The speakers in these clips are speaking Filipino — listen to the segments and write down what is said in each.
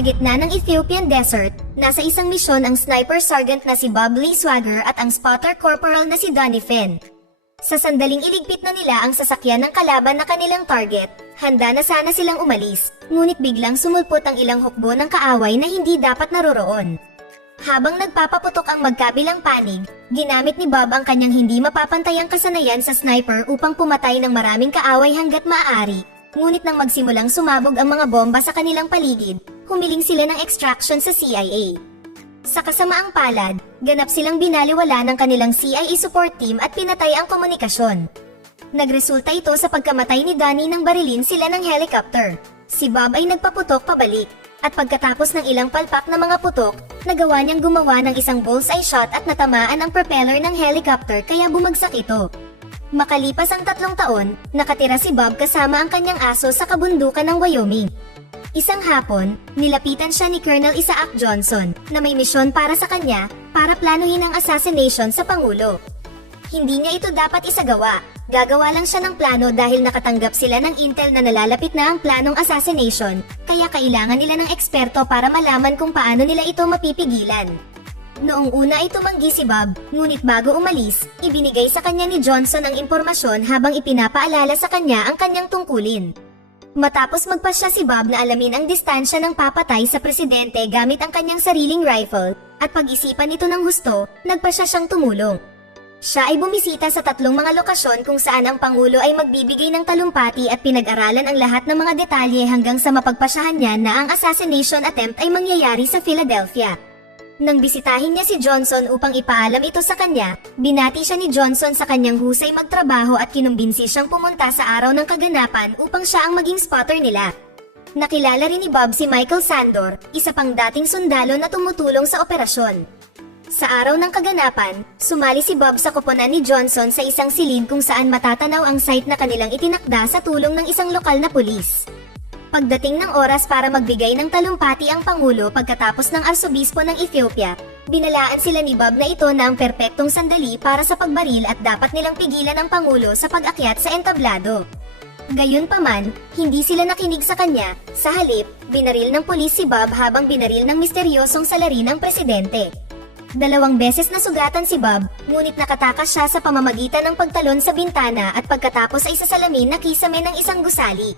Sa gitna ng Ethiopian desert, nasa isang misyon ang sniper sergeant na si Bob Lee Swagger at ang spotter corporal na si Donnie Fenn. Sa sandaling iligpit na nila ang sasakyan ng kalaban na kanilang target, handa na sana silang umalis, ngunit biglang sumulpot ang ilang hukbo ng kaaway na hindi dapat naroroon. Habang nagpapaputok ang magkabilang panig, ginamit ni Bob ang kanyang hindi mapapantayang kasanayan sa sniper upang pumatay ng maraming kaaway hanggat maaari. Ngunit nang magsimulang sumabog ang mga bomba sa kanilang paligid, humiling sila ng extraction sa CIA. Sa kasamaang palad, ganap silang binaliwala ng kanilang CIA support team at pinatay ang komunikasyon. Nagresulta ito sa pagkamatay ni Donnie nang barilin sila ng helicopter. Si Bob ay nagpaputok pabalik, at pagkatapos ng ilang palpak na mga putok, nagawa niyang gumawa ng isang bullseye shot at natamaan ang propeller ng helicopter kaya bumagsak ito. Makalipas ang 3 taon, nakatira si Bob kasama ang kanyang aso sa kabundukan ng Wyoming. Isang hapon, nilapitan siya ni Colonel Isaac Johnson, na may misyon para sa kanya, para planuhin ang assassination sa Pangulo. Hindi niya ito dapat isagawa, gagawa lang siya ng plano dahil nakatanggap sila ng intel na nalalapit na ang planong assassination, kaya kailangan nila ng eksperto para malaman kung paano nila ito mapipigilan. Noong una ay tumanggi si Bob, ngunit bago umalis, ibinigay sa kanya ni Johnson ang impormasyon habang ipinapaalala sa kanya ang kanyang tungkulin. Matapos magpasya si Bob na alamin ang distansya ng papatay sa presidente gamit ang kanyang sariling rifle, at pag-isipan ito ng husto, nagpasya siyang tumulong. Siya ay bumisita sa 3 mga lokasyon kung saan ang Pangulo ay magbibigay ng talumpati at pinag-aralan ang lahat ng mga detalye hanggang sa mapagpasyahan niya na ang assassination attempt ay mangyayari sa Philadelphia. Nang bisitahin niya si Johnson upang ipaalam ito sa kanya, binati siya ni Johnson sa kanyang husay magtrabaho at kinumbinsi siyang pumunta sa araw ng kaganapan upang siya ang maging spotter nila. Nakilala rin ni Bob si Michael Sandor, isa pang dating sundalo na tumutulong sa operasyon. Sa araw ng kaganapan, sumali si Bob sa koponan ni Johnson sa isang silid kung saan matatanaw ang site na kanilang itinakda sa tulong ng isang lokal na pulis. Pagdating ng oras para magbigay ng talumpati ang Pangulo pagkatapos ng Arsobispo ng Ethiopia, binalaan sila ni Bob na ito na ang perpektong sandali para sa pagbaril at dapat nilang pigilan ang Pangulo sa pag-akyat sa entablado. Gayunpaman, hindi sila nakinig sa kanya, sa halip, binaril ng pulis si Bob habang binaril ng misteryosong salarin ng presidente. 2 beses nasugatan si Bob, ngunit nakatakas siya sa pamamagitan ng pagtalon sa bintana at pagkatapos ay sa salamin na kisame ng isang gusali.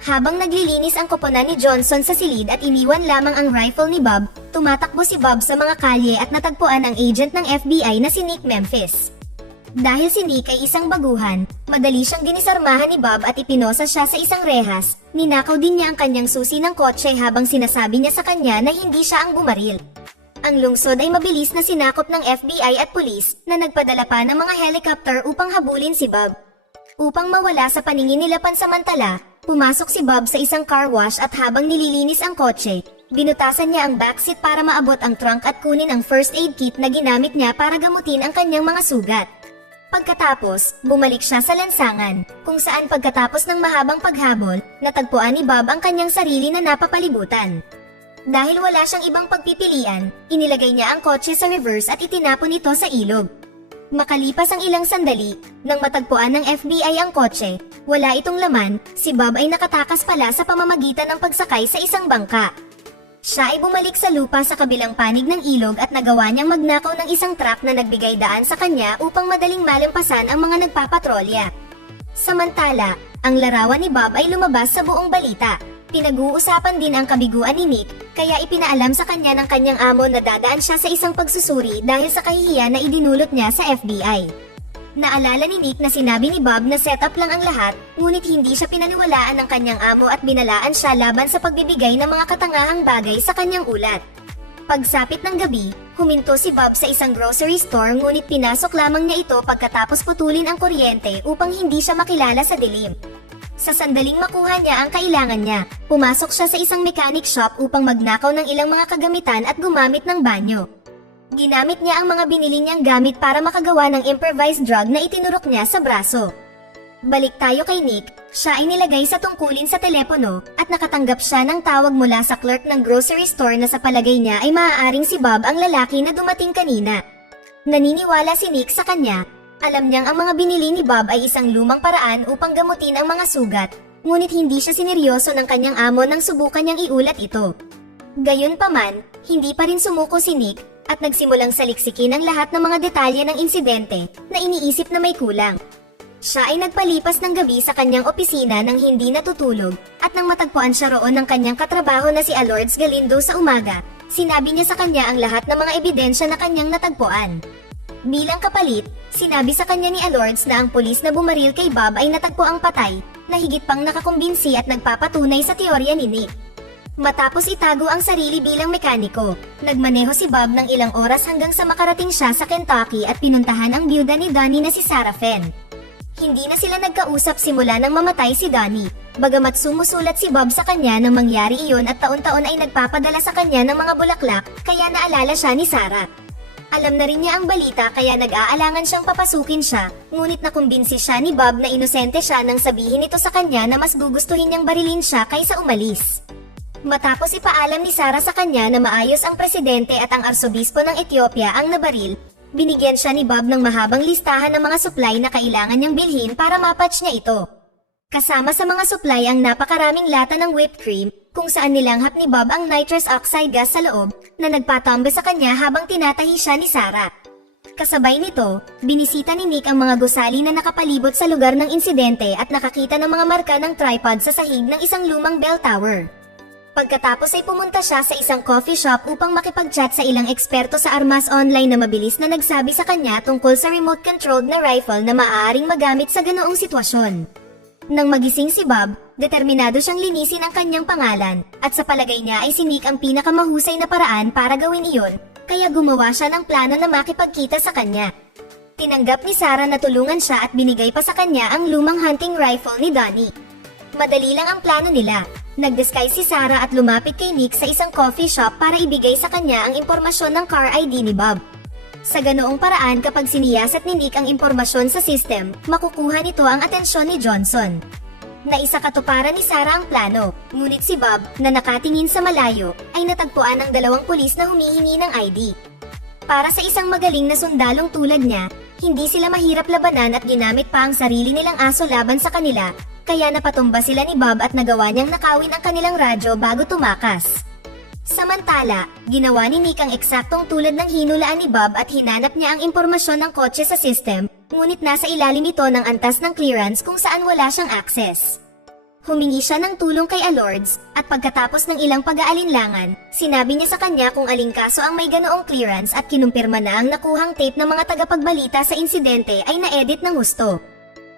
Habang naglilinis ang koponan ni Johnson sa silid at iniwan lamang ang rifle ni Bob, tumatakbo si Bob sa mga kalye at natagpuan ang agent ng FBI na si Nick Memphis. Dahil si Nick ay isang baguhan, madali siyang dinisarmahan ni Bob at ipinosa siya sa isang rehas. Ninakaw din niya ang kanyang susi ng kotse habang sinasabi niya sa kanya na hindi siya ang bumaril. Ang lungsod ay mabilis na sinakop ng FBI at pulis na nagpadala pa ng mga helicopter upang habulin si Bob. Upang mawala sa paningin nila pansamantala, pumasok si Bob sa isang car wash at habang nililinis ang kotse, binutasan niya ang backseat para maabot ang trunk at kunin ang first aid kit na ginamit niya para gamutin ang kanyang mga sugat. Pagkatapos, bumalik siya sa lansangan, kung saan pagkatapos ng mahabang paghabol, natagpuan ni Bob ang kanyang sarili na napapalibutan. Dahil wala siyang ibang pagpipilian, inilagay niya ang kotse sa reverse at itinapon ito sa ilog. Makalipas ang ilang sandali, nang matagpuan ng FBI ang kotse, wala itong laman, si Bob ay nakatakas pala sa pamamagitan ng pagsakay sa isang bangka. Siya ay bumalik sa lupa sa kabilang panig ng ilog at nagawa niyang magnakaw ng isang truck na nagbigay daan sa kanya upang madaling malampasan ang mga nagpapatrolya. Samantala, ang larawan ni Bob ay lumabas sa buong balita. Pinag-uusapan din ang kabiguan ni Nick, kaya ipinaalam sa kanya ng kanyang amo na dadaan siya sa isang pagsusuri dahil sa kahihiyan na idinulot niya sa FBI. Naalala ni Nick na sinabi ni Bob na setup lang ang lahat, ngunit hindi siya pinaniwalaan ng kanyang amo at binalaan siya laban sa pagbibigay ng mga katangahang bagay sa kanyang ulat. Pagsapit ng gabi, huminto si Bob sa isang grocery store ngunit pinasok lamang niya ito pagkatapos putulin ang kuryente upang hindi siya makilala sa dilim. Sa sandaling makuha niya ang kailangan niya, pumasok siya sa isang mechanic shop upang magnakaw ng ilang mga kagamitan at gumamit ng banyo. Ginamit niya ang mga binili niyang gamit para makagawa ng improvised drug na itinurok niya sa braso. Balik tayo kay Nick, siya ay nilagay sa tungkulin sa telepono at nakatanggap siya ng tawag mula sa clerk ng grocery store na sa palagay niya ay maaaring si Bob ang lalaki na dumating kanina. Naniniwala si Nick sa kanya. Alam niyang ang mga binili ni Bob ay isang lumang paraan upang gamutin ang mga sugat, ngunit hindi siya sineryoso ng kanyang amo nang subukan niyang iulat ito. Gayunpaman, hindi pa rin sumuko si Nick at nagsimulang saliksikin ang lahat ng mga detalye ng insidente na iniisip na may kulang. Siya ay nagpalipas ng gabi sa kanyang opisina nang hindi natutulog at nang matagpuan siya roon ng kanyang katrabaho na si Lourdes Galindo sa umaga, sinabi niya sa kanya ang lahat ng mga ebidensya na kanyang natagpuan. Bilang kapalit, sinabi sa kanya ni Lourdes na ang pulis na bumaril kay Bob ay natagpuang patay, na higit pang nakakumbinsi at nagpapatunay sa teorya ni Nick. Matapos itago ang sarili bilang mekaniko, nagmaneho si Bob ng ilang oras hanggang sa makarating siya sa Kentucky at pinuntahan ang byuda ni Donnie na si Sarah Fenn. Hindi na sila nagkausap simula nang mamatay si Donnie, bagamat sumusulat si Bob sa kanya nang mangyari iyon at taon-taon ay nagpapadala sa kanya ng mga bulaklak, kaya naalala siya ni Sarah. Alam na rin niya ang balita kaya nag-aalangan siyang papasukin siya, ngunit nakumbinsi siya ni Bob na inosente siya nang sabihin ito sa kanya na mas gugustuhin niyang barilin siya kaysa umalis. Matapos ipaalam ni Sarah sa kanya na maayos ang presidente at ang arsobispo ng Ethiopia ang nabaril, binigyan siya ni Bob ng mahabang listahan ng mga supply na kailangan niyang bilhin para mapatch niya ito. Kasama sa mga supply ang napakaraming lata ng whipped cream, kung saan nilanghap ni Bob ang nitrous oxide gas sa loob, na nagpatombe sa kanya habang tinatahi siya ni Sarah. Kasabay nito, binisita ni Nick ang mga gusali na nakapalibot sa lugar ng insidente at nakakita ng mga marka ng tripod sa sahig ng isang lumang bell tower. Pagkatapos ay pumunta siya sa isang coffee shop upang makipag-chat sa ilang eksperto sa armas online na mabilis na nagsabi sa kanya tungkol sa remote-controlled na rifle na maaaring magamit sa ganoong sitwasyon. Nang magising si Bob, determinado siyang linisin ang kanyang pangalan, at sa palagay niya ay si Nick ang pinakamahusay na paraan para gawin iyon, kaya gumawa siya ng plano na makipagkita sa kanya. Tinanggap ni Sarah na tulungan siya at binigay pa sa kanya ang lumang hunting rifle ni Donnie. Madali lang ang plano nila. Nag-disguise si Sarah at lumapit kay Nick sa isang coffee shop para ibigay sa kanya ang impormasyon ng car ID ni Bob. Sa ganoong paraan kapag siniyasat ni Nick ang impormasyon sa system, makukuha nito ang atensyon ni Johnson. Naisakatuparan ni Sarah ang plano, ngunit si Bob, na nakatingin sa malayo, ay natagpuan ng dalawang pulis na humihingi ng ID. Para sa isang magaling na sundalong tulad niya, hindi sila mahirap labanan at ginamit pa ang sarili nilang aso laban sa kanila, kaya napatumba sila ni Bob at nagawa niyang nakawin ang kanilang radyo bago tumakas. Samantala, ginawa ni Nick ang eksaktong tulad ng hinulaan ni Bob at hinanap niya ang impormasyon ng kotse sa system, ngunit nasa ilalim ito ng antas ng clearance kung saan wala siyang access. Humingi siya ng tulong kay Lourdes, at pagkatapos ng ilang pag-aalinlangan, sinabi niya sa kanya kung aling kaso ang may ganoong clearance at kinumpirma na ang nakuhang tape ng mga tagapagbalita sa insidente ay na-edit ng gusto.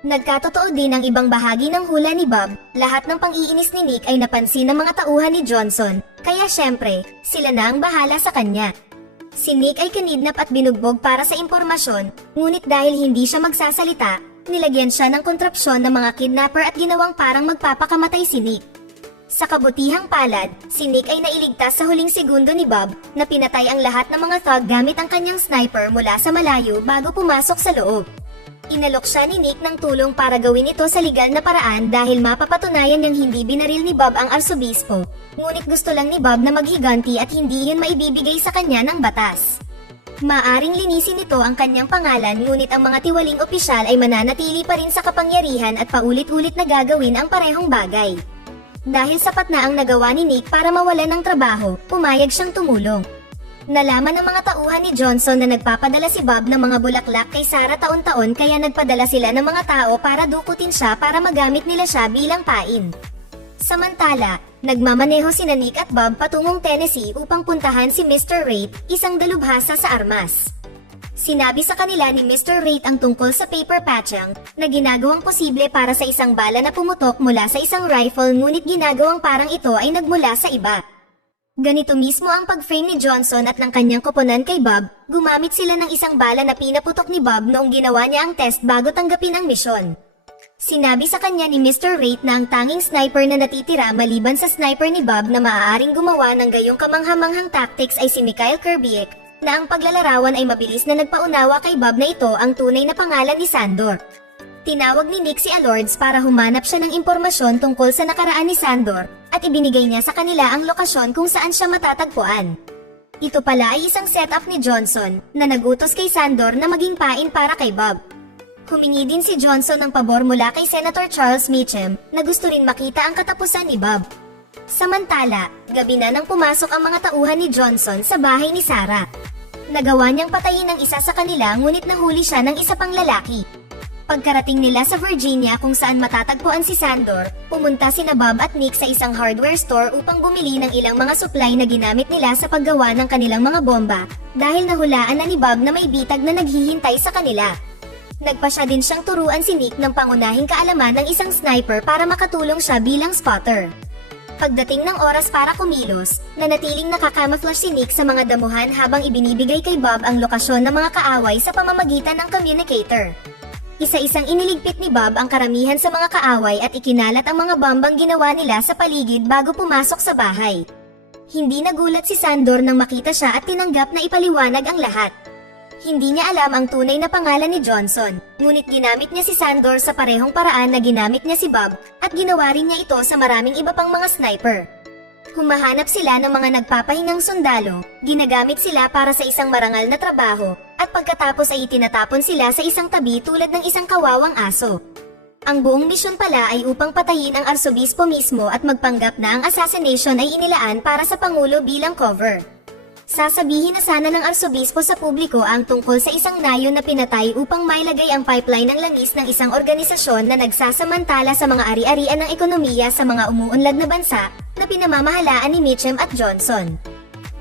Nagkatotoo din ang ibang bahagi ng hula ni Bob, lahat ng pang-iinis ni Nick ay napansin ng mga tauhan ni Johnson, kaya syempre, sila na ang bahala sa kanya. Si Nick ay kinidnap at binugbog para sa impormasyon, ngunit dahil hindi siya magsasalita, nilagyan siya ng kontrapsyon ng mga kidnapper at ginawang parang magpapakamatay si Nick. Sa kabutihang palad, si Nick ay nailigtas sa huling segundo ni Bob, na pinatay ang lahat ng mga thug gamit ang kanyang sniper mula sa malayo bago pumasok sa loob. Inalok siya ni Nick ng tulong para gawin ito sa legal na paraan dahil mapapatunayan niyang hindi binaril ni Bob ang arsobispo, ngunit gusto lang ni Bob na maghiganti at hindi yun maibibigay sa kanya ng batas. Maaring linisin nito ang kanyang pangalan ngunit ang mga tiwaling opisyal ay mananatili pa rin sa kapangyarihan at paulit-ulit na gagawin ang parehong bagay. Dahil sapat na ang nagawa ni Nick para mawalan ng trabaho, pumayag siyang tumulong. Nalaman ng mga tauhan ni Johnson na nagpapadala si Bob ng mga bulaklak kay Sarah taon-taon kaya nagpadala sila ng mga tao para dukutin siya para magamit nila siya bilang pain. Samantala, nagmamaneho sina Nick at Bob patungong Tennessee upang puntahan si Mr. Rate, isang dalubhasa sa armas. Sinabi sa kanila ni Mr. Rate ang tungkol sa paper patching na ginagawang posible para sa isang bala na pumutok mula sa isang rifle ngunit ginagawang parang ito ay nagmula sa iba. Ganito mismo ang pag-frame ni Johnson at ng kanyang koponan kay Bob, gumamit sila ng isang bala na pinaputok ni Bob noong ginawa niya ang test bago tanggapin ang misyon. Sinabi sa kanya ni Mr. Rate na ang tanging sniper na natitira maliban sa sniper ni Bob na maaaring gumawa ng gayong kamanghamanghang tactics ay si Mikhail Kerbiek, na ang paglalarawan ay mabilis na nagpaunawa kay Bob na ito ang tunay na pangalan ni Sandor. Tinawag ni Nick si Lourdes para humanap siya ng impormasyon tungkol sa nakaraan ni Sandor at ibinigay niya sa kanila ang lokasyon kung saan siya matatagpuan. Ito pala ay isang setup ni Johnson na nagutos kay Sandor na maging pain para kay Bob. Humingi din si Johnson ng pabor mula kay Senator Charles Meacham na gusto rin makita ang katapusan ni Bob. Samantala, gabi na nang pumasok ang mga tauhan ni Johnson sa bahay ni Sarah. Nagawa niyang patayin ang isa sa kanila ngunit nahuli siya ng isa pang lalaki. Pagkarating nila sa Virginia kung saan matatagpuan si Sandor, pumunta sina Bob at Nick sa isang hardware store upang bumili ng ilang mga supply na ginamit nila sa paggawa ng kanilang mga bomba, dahil nahulaan na ni Bob na may bitag na naghihintay sa kanila. Nagpasya din siyang turuan si Nick ng pangunahing kaalaman ng isang sniper para makatulong siya bilang spotter. Pagdating ng oras para kumilos, nanatiling nakakamouflage si Nick sa mga damuhan habang ibinibigay kay Bob ang lokasyon ng mga kaaway sa pamamagitan ng communicator. Isa-isang iniligpit ni Bob ang karamihan sa mga kaaway at ikinalat ang mga bombang ginawa nila sa paligid bago pumasok sa bahay. Hindi nagulat si Sandor nang makita siya at tinanggap na ipaliwanag ang lahat. Hindi niya alam ang tunay na pangalan ni Johnson, ngunit ginamit niya si Sandor sa parehong paraan na ginamit niya si Bob, at ginawa rin niya ito sa maraming iba pang mga sniper. Humahanap sila ng mga nagpapahingang sundalo, ginagamit sila para sa isang marangal na trabaho, at pagkatapos ay itinatapon sila sa isang tabi tulad ng isang kawawang aso. Ang buong misyon pala ay upang patayin ang arsobispo mismo at magpanggap na ang assassination ay inilaan para sa Pangulo bilang cover. Sasabihin na sana ng arsobispo sa publiko ang tungkol sa isang nayo na pinatay upang mailagay ang pipeline ng langis ng isang organisasyon na nagsasamantala sa mga ari-arian ng ekonomiya sa mga umuunlad na bansa na pinamamahalaan ni Mitchum at Johnson.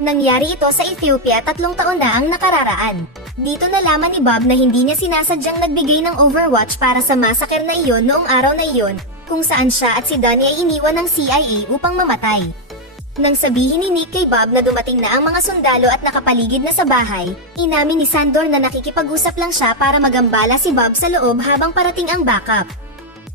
Nangyari ito sa Ethiopia 3 taon na ang nakararaan. Dito nalaman ni Bob na hindi niya sinasadyang nagbigay ng overwatch para sa massacre na iyon noong araw na iyon, kung saan siya at si Donnie ay iniwan ng CIA upang mamatay. Nang sabihin ni Nick kay Bob na dumating na ang mga sundalo at nakapaligid na sa bahay, inamin ni Sandor na nakikipag-usap lang siya para magambala si Bob sa loob habang parating ang backup.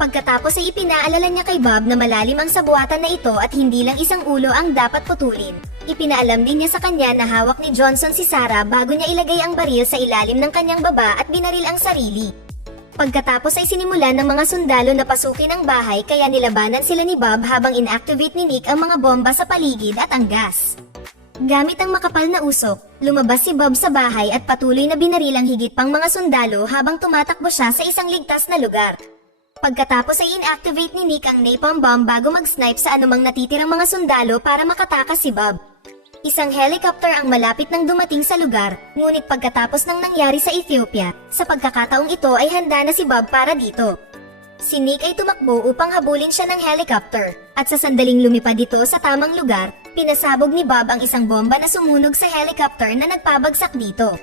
Pagkatapos ay ipinaalala niya kay Bob na malalim ang sabuatan na ito at hindi lang isang ulo ang dapat putulin. Ipinaalam din niya sa kanya na hawak ni Johnson si Sarah bago niya ilagay ang baril sa ilalim ng kanyang baba at binaril ang sarili. Pagkatapos ay sinimulan ng mga sundalo na pasukin ang bahay kaya nilabanan sila ni Bob habang inactivate ni Nick ang mga bomba sa paligid at ang gas. Gamit ang makapal na usok, lumabas si Bob sa bahay at patuloy na binaril ang higit pang mga sundalo habang tumatakbo siya sa isang ligtas na lugar. Pagkatapos ay inactivate ni Nick ang napalm bomb bago mag-snipe sa anumang natitirang mga sundalo para makatakas si Bob. Isang helicopter ang malapit nang dumating sa lugar, ngunit pagkatapos ng nangyari sa Ethiopia, sa pagkakataong ito ay handa na si Bob para dito. Si Nick ay tumakbo upang habulin siya ng helicopter, at sa sandaling lumipad dito sa tamang lugar, pinasabog ni Bob ang isang bomba na sumunog sa helicopter na nagpabagsak dito.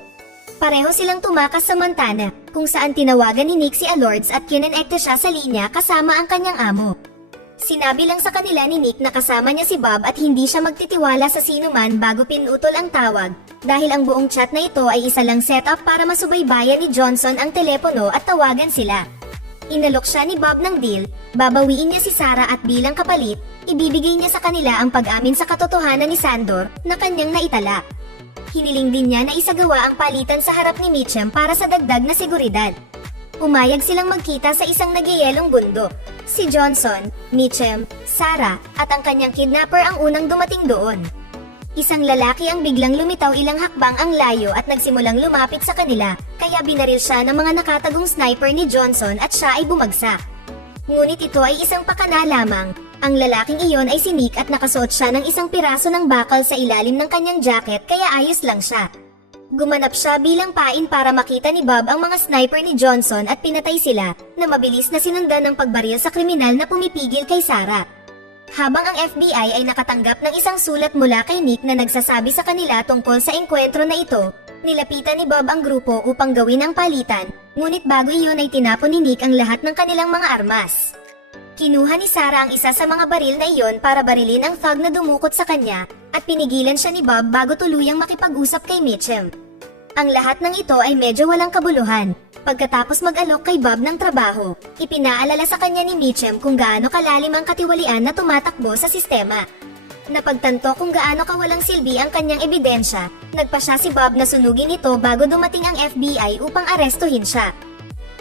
Pareho silang tumakas sa Montana, kung saan tinawagan ni Nick si Alords at kinonekta siya sa linya kasama ang kanyang amo. Sinabi lang sa kanila ni Nick na kasama niya si Bob at hindi siya magtitiwala sa sinuman bago pinutol ang tawag, dahil ang buong chat na ito ay isa lang setup para masubaybayan ni Johnson ang telepono at tawagan sila. Inalok siya ni Bob ng deal, babawiin niya si Sarah at bilang kapalit, ibibigay niya sa kanila ang pag-amin sa katotohanan ni Sandor na kanyang naitala. Hiniling din niya na isagawa ang palitan sa harap ni Mitchum para sa dagdag na seguridad. Umayag silang magkita sa isang nagyayelong bundok. Si Johnson, Mitchum, Sarah, at ang kanyang kidnapper ang unang dumating doon. Isang lalaki ang biglang lumitaw ilang hakbang ang layo at nagsimulang lumapit sa kanila, kaya binaril siya ng mga nakatagong sniper ni Johnson at siya ay bumagsak. Ngunit ito ay isang pakana lamang. Ang lalaking iyon ay si Nick at nakasuot siya ng isang piraso ng bakal sa ilalim ng kanyang jacket kaya ayos lang siya. Gumanap siya bilang pain para makita ni Bob ang mga sniper ni Johnson at pinatay sila, na mabilis na sinundan ng pagbaril sa kriminal na pumipigil kay Sarah. Habang ang FBI ay nakatanggap ng isang sulat mula kay Nick na nagsasabi sa kanila tungkol sa engkwentro na ito, nilapitan ni Bob ang grupo upang gawin ang palitan, ngunit bago iyon ay tinapon ni Nick ang lahat ng kanilang mga armas. Kinuha ni Sarah ang isa sa mga baril na iyon para barilin ang thug na dumukot sa kanya, at pinigilan siya ni Bob bago tuluyang makipag-usap kay Mitchum. Ang lahat ng ito ay medyo walang kabuluhan. Pagkatapos mag-alok kay Bob ng trabaho, ipinaalala sa kanya ni Mitchum kung gaano kalalim ang katiwalian na tumatakbo sa sistema. Napagtanto kung gaano kawalang silbi ang kanyang ebidensya, nagpasya si Bob na sunugin ito bago dumating ang FBI upang arestuhin siya.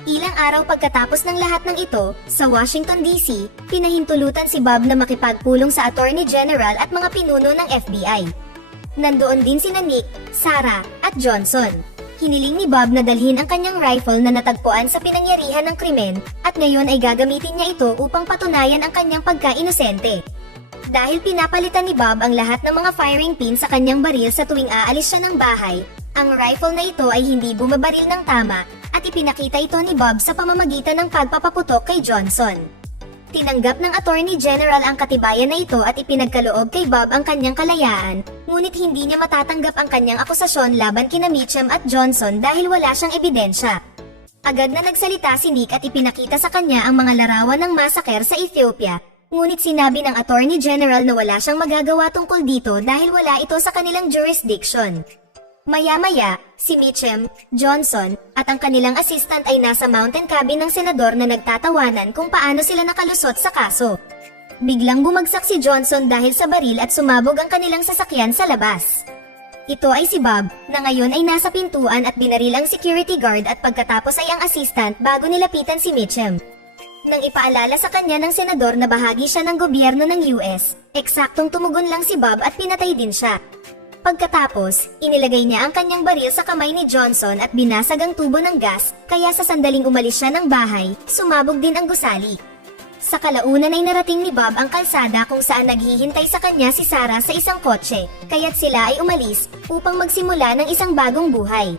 Ilang araw pagkatapos ng lahat ng ito, sa Washington DC, pinahintulutan si Bob na makipagpulong sa Attorney General at mga pinuno ng FBI. Nandoon din sina Nick, Sarah, at Johnson. Hiniling ni Bob na dalhin ang kanyang rifle na natagpuan sa pinangyarihan ng krimen, at ngayon ay gagamitin niya ito upang patunayan ang kanyang pagka-inosente. Dahil pinapalitan ni Bob ang lahat ng mga firing pin sa kanyang baril sa tuwing aalis siya ng bahay, ang rifle na ito ay hindi bumabaril ng tama at ipinakita ito ni Bob sa pamamagitan ng pagpapaputok kay Johnson. Tinanggap ng Attorney General ang katibayan na ito at ipinagkaloob kay Bob ang kanyang kalayaan, ngunit hindi niya matatanggap ang kanyang akusasyon laban kina Mitchum at Johnson dahil wala siyang ebidensya. Agad na nagsalita si Nick at ipinakita sa kanya ang mga larawan ng massacre sa Ethiopia, ngunit sinabi ng Attorney General na wala siyang magagawa tungkol dito dahil wala ito sa kanilang jurisdiction. Maya-maya, si Mitchum, Johnson, at ang kanilang assistant ay nasa mountain cabin ng senador na nagtatawanan kung paano sila nakalusot sa kaso. Biglang bumagsak si Johnson dahil sa baril at sumabog ang kanilang sasakyan sa labas. Ito ay si Bob, na ngayon ay nasa pintuan at binaril ang security guard at pagkatapos ay ang assistant bago nilapitan si Mitchum. Nang ipaalala sa kanya ng senador na bahagi siya ng gobyerno ng US, eksaktong tumugon lang si Bob at pinatay din siya. Pagkatapos, inilagay niya ang kanyang baril sa kamay ni Johnson at binasag ang tubo ng gas, kaya sa sandaling umalis siya ng bahay, sumabog din ang gusali. Sa kalaunan ay narating ni Bob ang kalsada kung saan naghihintay sa kanya si Sarah sa isang kotse, kaya't sila ay umalis upang magsimula ng isang bagong buhay.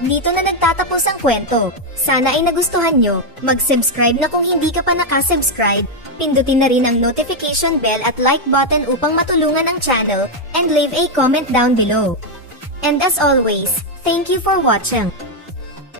Dito na nagtatapos ang kwento. Sana ay nagustuhan nyo. Mag-subscribe na kung hindi ka pa nakasubscribe. Pindutin na rin ang notification bell at like button upang matulungan ang channel, and leave a comment down below. And as always, thank you for watching.